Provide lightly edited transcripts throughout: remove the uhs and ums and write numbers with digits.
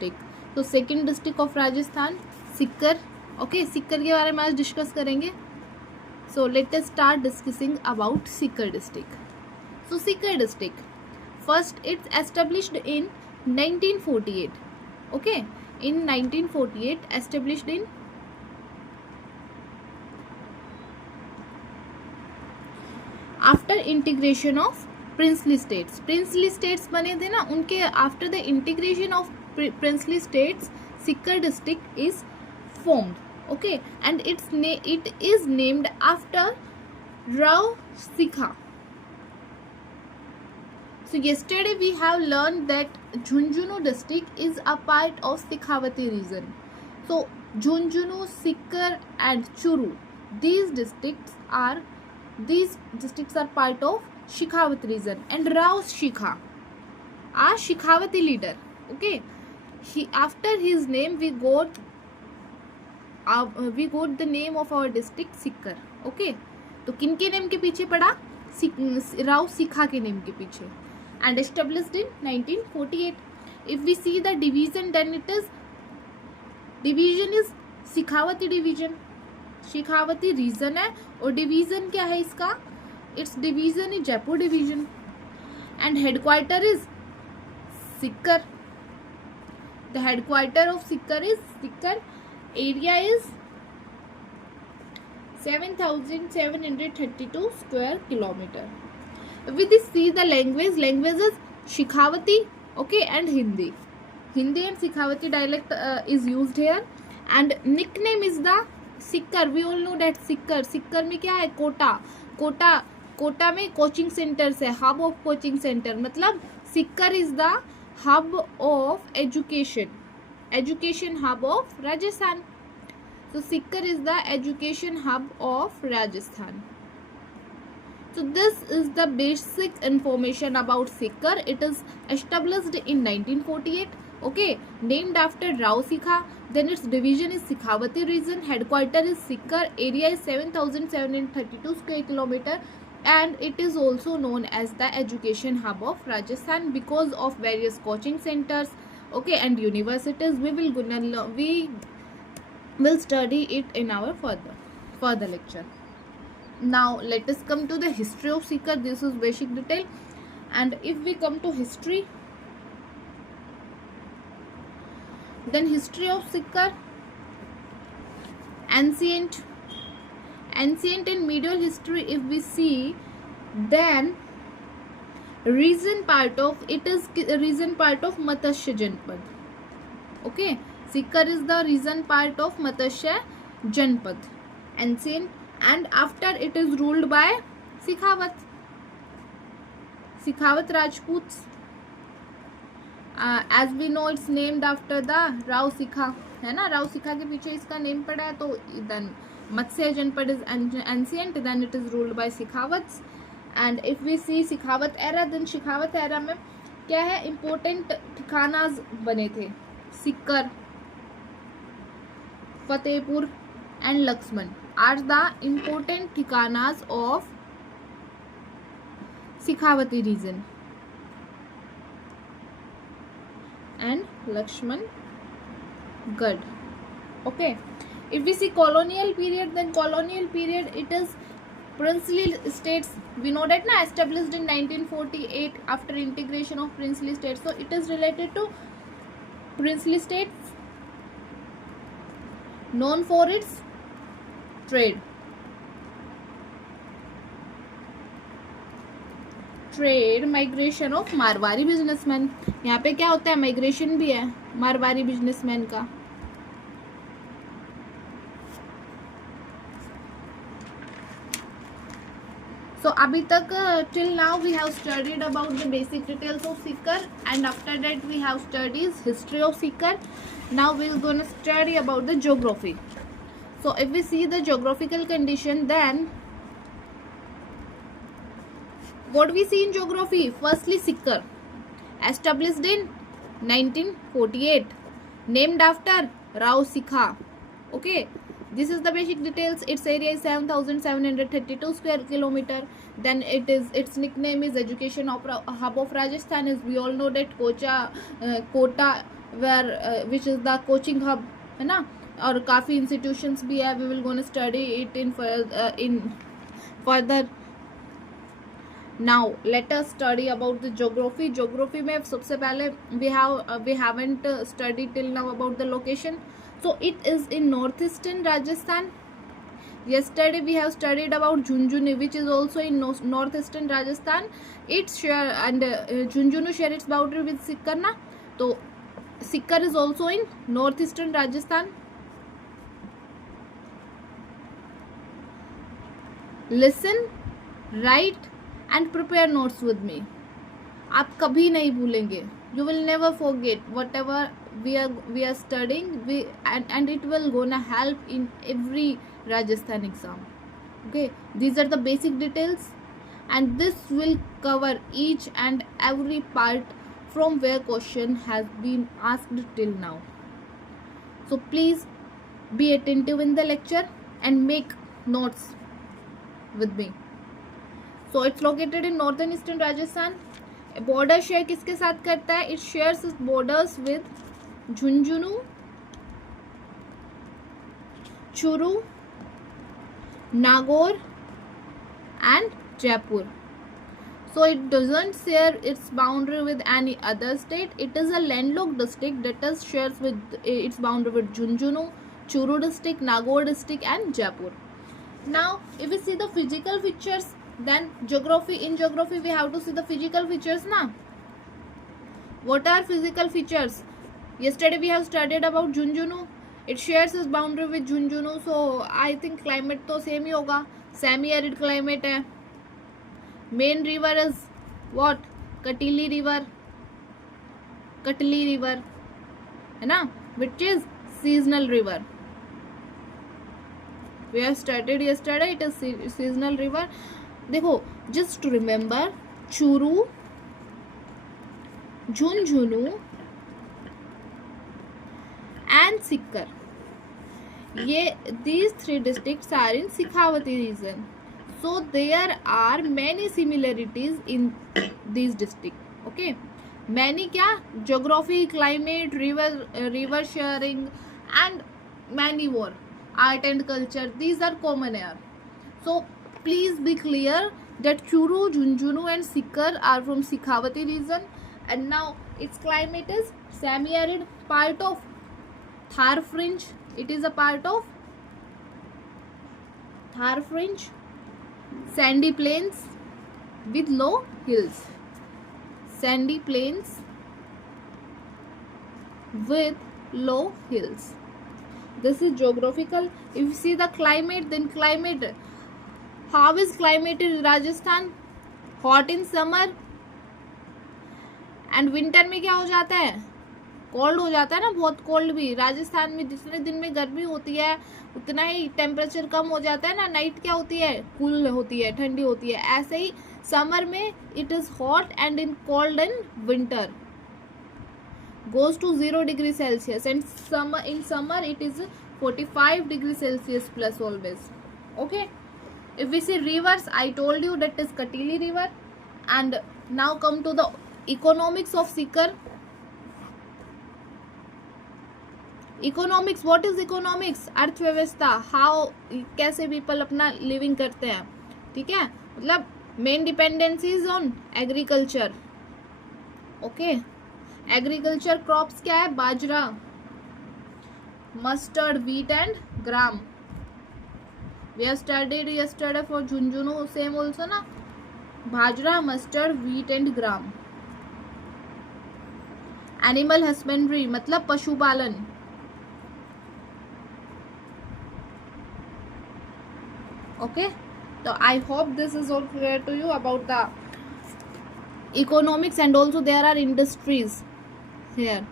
District. तो second district of Rajasthan Sikar. Okay, Sikar के बारे में आज डिस्कस करेंगे. So let us start discussing about Sikar district. So Sikar district first it's established in 1948. Okay, in 1948 established in after integration of princely states. princely states बने थे ना, उनके after the integration of princely states Sikar district is formed. Okay, and it is named after Rao Sikha. So yesterday we have learned that Jhunjhunu district is a part of Shekhawati region. So Jhunjhunu, Sikar and Churu, these districts are part of Shekhawati region. And Rao Shikha, a Shekhawati leader. Okay, after his name we got the name of our district Sikar. Okay, तो किन के name के पीछे पड़ा? राव सिखा के name के पीछे. And established in 1948. If we see the division, then it is Shekhawati division. Shekhawati region है और division क्या है इसका? Its division is Jaipur division and headquarter is Sikar. The headquarter of Sikar is Sikar. Area is 7,732 square kilometer. We see the languages Shekhawati, okay, and Hindi and Shekhawati dialect is used here. And nickname is the Sikar. We all know that Sikar में क्या है? कोटा में coaching centre है, hub of coaching centre. मतलब Sikar is the hub of education hub of Rajasthan. So Sikar is the education hub of Rajasthan. So this is the basic information about Sikar. It is established in 1948. Okay, named after Rao Sikha. Then its division is Shekhawati region. Headquarter is Sikar. Area is 7,732 square kilometer. And it is also known as the education hub of Rajasthan because of various coaching centers, okay, and universities. We will study it in our further lecture. Now let us come to the history of Sikar. This is basic detail. And if we come to history, then history of Sikar, ancient and medieval history. If we see, then region part of Matsya Janpad. Okay, Sikar is the region part of Matsya Janpad, ancient. And after it is ruled by Shekhawat Rajputs. As we know, it's named after the Rao Sikha, है ना? Rao Sikha के पीछे इसका name पड़ा है. तो then Matsya Janpad is ancient, then it is ruled by Shekhawats. And if we see Shekhawat era, then Shekhawat era में क्या है? Important ठिकानाज बने थे. Sikar, Fatehpur and Laxman are the important ठिकानाज of Shekhawati region. And Lakshman Gad. Okay, if we see colonial period, then colonial period it is princely states. We know that na, established in 1948 after integration of princely states. So it is related to princely states, known for its trade migration of Marwari businessman. यहाँ पे क्या होता है? Migration भी है Marwari businessman का. So अभी तक till now we have studied about the basic details of Sikar, and after that we have studied history of Sikar. Now we are gonna study about the geography. So if we see the geographical condition, then what we see in geography? Firstly, Sikar, established in 1948, named after Rao Sikha. Okay, This is the basic details. Its area is 7,732 square kilometer. Then its nickname is Education Hub of Rajasthan. As we all know that Kota where which is the coaching hub है ना, और काफ़ी institutions भी है. We will gonna study it in further. Now let us study about the geography. Geography में सबसे पहले we haven't studied till now about the location. So it is in northeastern Rajasthan. Yesterday we have studied about Jhunjhunu, which is also in northeastern Rajasthan. Its share and Jhunjhunu share its boundary with Sikar na. So Sikar is also in northeastern Rajasthan. Listen, write and prepare notes with me. आप कभी नहीं भूलेंगे. You will never forget whatever we are studying. And it will gonna help in every Rajasthan exam. Okay, these are the basic details, and this will cover each and every part from where question has been asked till now. So please be attentive in the lecture and make notes with me. So it's located in northern eastern Rajasthan. Border share किसके साथ करता है? It shares its borders with Jhunjhunu, Churu, Nagaur and Jaipur. So it doesn't share its boundary with any other state. It is a landlocked district that shares with its boundary with Jhunjhunu, Churu district, Nagaur district and Jaipur. Now if we see the physical features, then in geography we have to see the physical features na. What are physical features? Yesterday we have studied about Jhunjhunu. It shares its boundary with Jhunjhunu. So I think climate तो same ही होगा. Semi-arid climate है. Main river is what? Katli river है ना, which is seasonal river. We have studied yesterday. It is seasonal river. देखो, just to remember, Churu, Jhunjhunu and Sikar. These three districts are in Shekhawati region. So there are many similarities in these districts. Okay, many क्या? Geography, climate, river sharing and many more. Art and culture. These are common here. So please be clear that Churu, Jhunjhunu and Sikar are from Shekhawati region, and now its climate is semi-arid, part of Thar fringe. It is a part of Thar fringe, sandy plains with low hills. Sandy plains with low hills. This is geographical. If you see the climate, then climate. How is climate in Rajasthan? Hot in summer and winter में क्या हो जाता है? Cold हो जाता है ना, बहुत कोल्ड भी. राजस्थान में जितने दिन में गर्मी होती है उतना ही टेम्परेचर कम हो जाता है ना. नाइट क्या होती है? कूल होती है, ठंडी होती है. ऐसे ही समर में it is hot and in cold in winter goes to 0 degree Celsius, and in summer it is 45 degree Celsius plus always. Okay, if we see rivers, I told you that is Katli river. And now come to the economics of Sikar. Economics, what is economics? अर्थव्यवस्था, how कैसे people अपना living करते हैं. ठीक है, मतलब main dependency is on agriculture. Okay, agriculture crops क्या है? Bajra, mustard, wheat and gram. We have studied yesterday for Jhunjhunu same also ना. Bajra, mustard, wheat and gram. Animal husbandry मतलब पशुपालन. ओके, तो I hope this is all clear to you about the economics. And also there are industries here,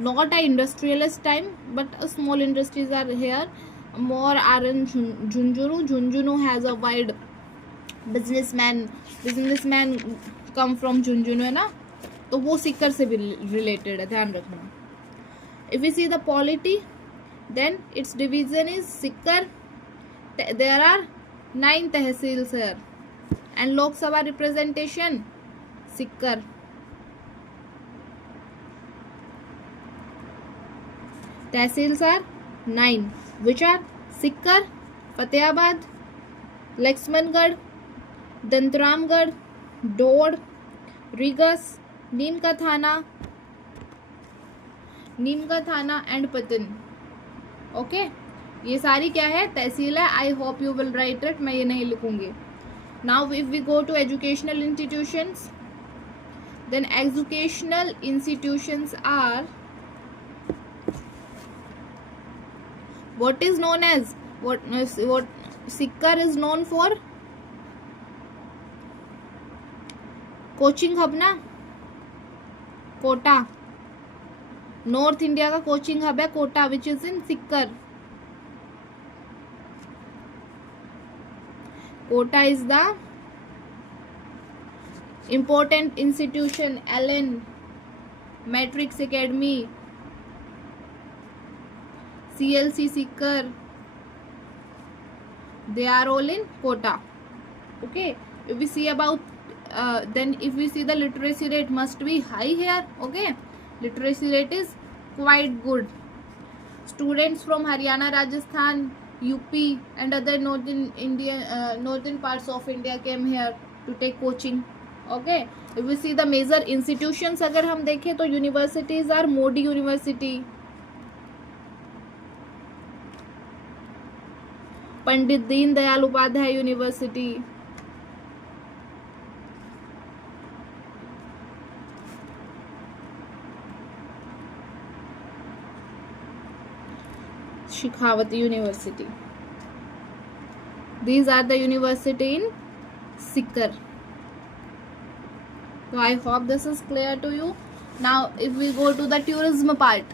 not a industrialist time, but small industries are here. More are in Jhunjhunu. Jhunjhunu has a wide businessman come from Jhunjhunu है ना, तो वो सीकर से भी related है, ध्यान रखना. If we see the polity, Then its division is Sikar. There are 9 tehsils here. And Lok Sabha representation, Sikar. Tehsils are 9, which are Sikar, Fatehabad, Laxmangarh, Dantramgarh, Dod, Rigas, नीम का थाना एंड पतन. Okay, ये सारी क्या है, तहसील है. I hope you will write it, मैं ये नहीं लिखूंगी. Now if we go to educational institutions, then educational institutions are what is known as what Sikar is known for coaching hub ना, कोटा. नॉर्थ इंडिया का कोचिंग हब है Kota, which is in Sikar. Kota is the important institution. Allen, Matrix Academy, CLC Sikar, they are all in Kota. Okay, if we see about then if we see the literacy rate must be high here. Okay, literacy rate is quite good. Students from Haryana, Rajasthan, UP and other northern parts of India came here to take coaching. Okay, if we see the major institutions अगर हम देखें तो universities are Modi University, Pandit Deendayal Upadhyay university, Shekhawati University. These are the university in Sikar. So I hope this is clear to you. Now if we go to the tourism part,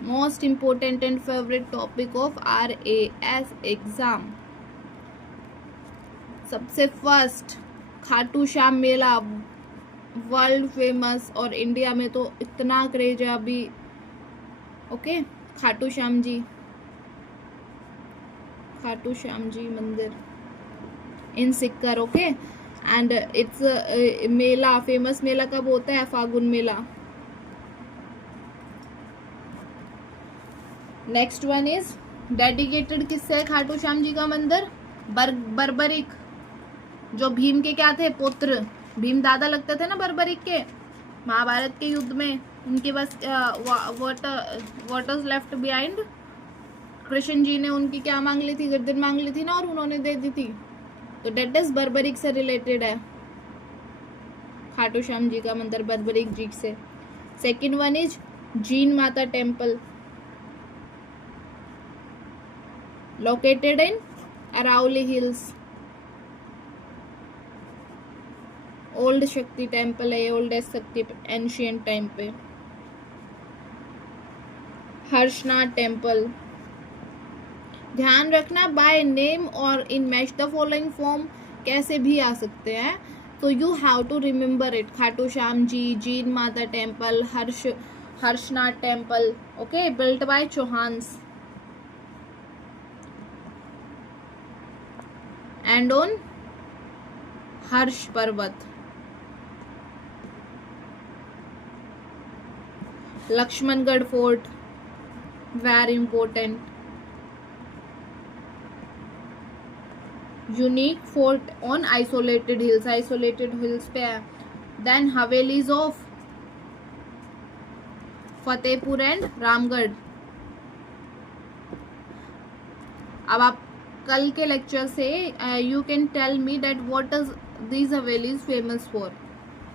most important and favorite topic of RAS exam. सबसे first Khatu Shyam मेला, world famous, और India में तो इतना craze है अभी. Okay, Khatu Shyam ji mandir in Sikar. Okay, and it's mela, famous mela कब होता है, Phagun mela. Next one is dedicated किससे है खाटू श्याम जी का मंदिर, बर्बरिक, जो भीम के क्या थे, पुत्र, भीम दादा लगते थे ना बर्बरिक के, महाभारत के युद्ध में. उनके बस what is left behind, Krishna ji ने उनकी क्या मांग ली थी, गर्दन मांग ली थी ना, और उन्होंने दे दी थी. तो डेट इज बर्बरिक से रिलेटेड है खाटू श्याम जी का मंदिर, बर्बरिक जी से. Second one is Jeen Mata temple, located in Arauli Hills. Old Shakti temple है, ओल्डेस्ट शक्ति एंशियंट टाइम पे. हर्षनाथ टेम्पल. ध्यान रखना, बाय नेम और in match the following form कैसे भी आ सकते हैं, तो you have to remember it. Khatu Shyam ji, Jeen Mata temple, Harshnath temple. Okay, built by Chauhans and on Harsh Parvat. Lakshmangarh Fort, very important, unique fort on isolated hills पे है. Then Havelis of Fatehpur and Ramgarh. अब आप कल के लेक्चर से you can tell me that what is these havelis famous for,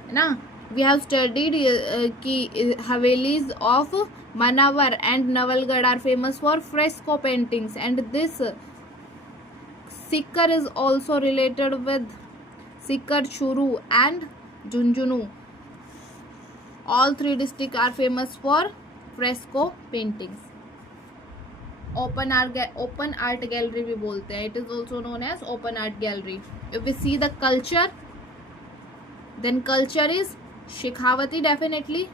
है ना. We have studied कि havelis of Manawar and Nawalgarh are famous for fresco paintings, and this Sikar is also related with Sikar, Churu and Jhunjhunu. All 3 district are famous for fresco paintings. Open art gallery भी बोलते हैं, it is also known as open art gallery. If we see the culture, then culture is Shekhawati definitely.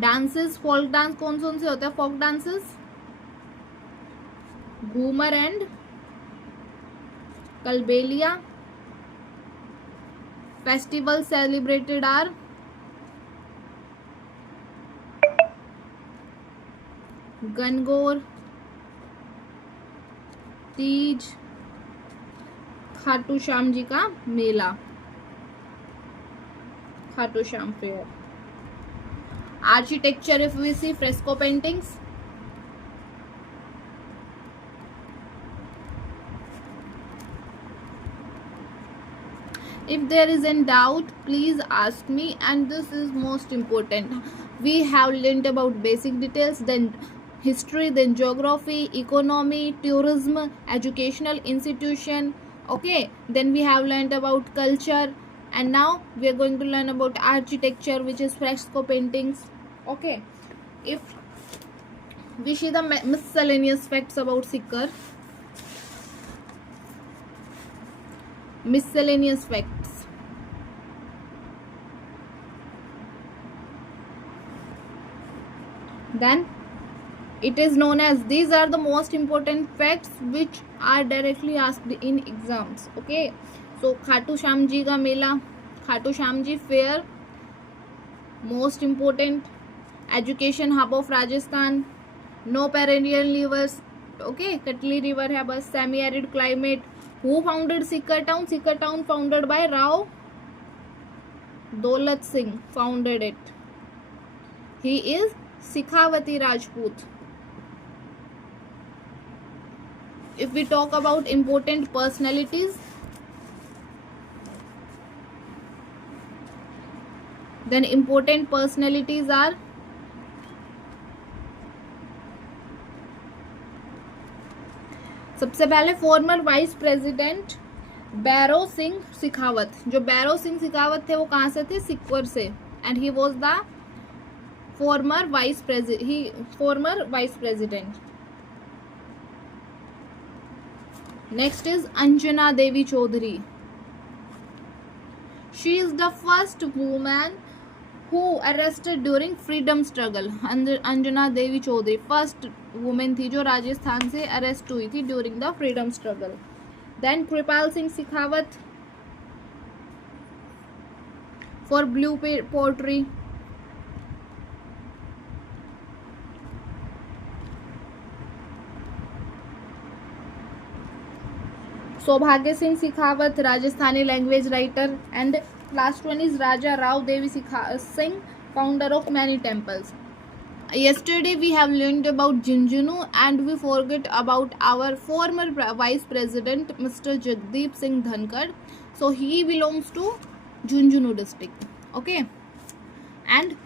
Dances, folk dance कौन कौन से होते हैं? Folk dances, Ghoomar and Kalbelia. Festival celebrated are Gangaur, Teej, Khatu Shyam ji का mela, Khatu Shyam fair. Architecture, if we see fresco paintings, if there is any doubt please ask me, and this is most important. We have learned about basic details, then history, then geography, economy, tourism, educational institution. Okay, then we have learned about culture, and now we are going to learn about architecture, which is fresco paintings. Okay, if we see the miscellaneous facts about Sikar, miscellaneous facts. Then it is known as, these are the most important facts which are directly asked in exams. Okay, so Khatu Shyam ji का mela, Khatu Shyam ji fair, most important. Education hub of Rajasthan, no perennial rivers. Okay, Katli river है बस. Semi arid climate. Who founded Sikar town? Sikar town founded by Rao Daulat Singh founded it. He is Sikhavati Rajput. If we talk about important personalities, then important personalities are सबसे पहले farmer vice president बैरो सिंह सिखावत. जो बैरो सिंह सिखावत थे वो कहाँ से थे? सिक्वर से. And he was the former vice president. Next is Anjana Devi Chaudhary. She is the first woman who arrested during freedom struggle. Anjana Devi Chaudhary first woman थी जो राजस्थान से अरेस्ट हुई थी during the freedom struggle. Then Kripal Singh Shekhawat for blue poetry. Saubhagya Singh Shekhawat, Rajasthani language writer, and last one is Raja Rao Devi Singh, founder of many temples. Yesterday we have learned about Junjunu, and we forget about our former vice president Mr. Jagdeep Singh Dhankar. So he belongs to Junjunu district. Okay, and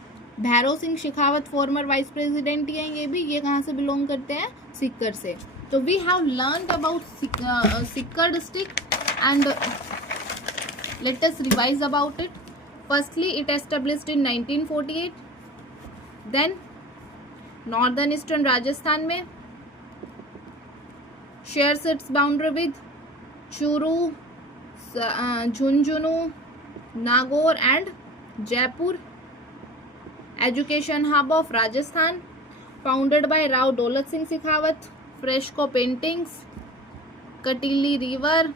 Bhairav Singh Shekhawat former vice president ही हैं. ये कहाँ से belong करते हैं? सिक्कर से. So we have learned about Sikar district, and let us revise about it. Firstly, it established in 1948. Then northern eastern Rajasthan में shares its boundary with Churu, Jhunjhunu, Nagaur and Jaipur. Education hub of Rajasthan, founded by Rao Daulat Singh Shekhawat. Fresco paintings, Katili river.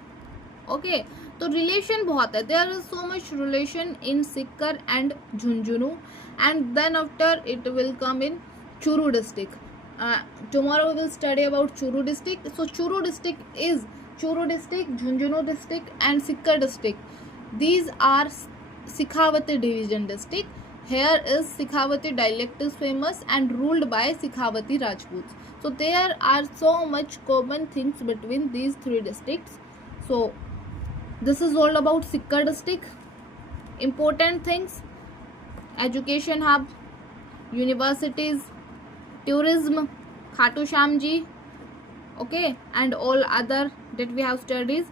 Okay, तो relation बहुत है. There is so much relation in Sikar and Jhunjhunu, and then after it will come in Churu district. Tomorrow we will study about Churu district. So Churu district is Churu district, Jhunjhunu district and Sikar district. These are Sikhavati division district. Here is Sikhavati dialect is famous and ruled by Sikhavati Rajputs. So there are so much common things between these three districts. So this is all about Sikar district. Important things: education hub, universities, tourism, Khatu Sham Ji, okay, and all other that we have studies.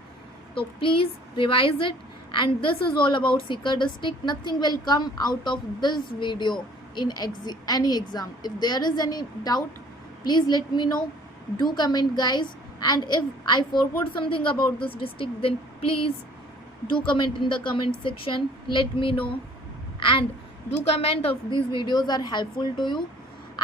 So please revise it. And this is all about Sikar district. Nothing will come out of this video in any exam. If there is any doubt, please let me know. Do comment, guys. And if I forgot something about this district, then please do comment in the comment section. Let me know. And Do comment if these videos are helpful to you.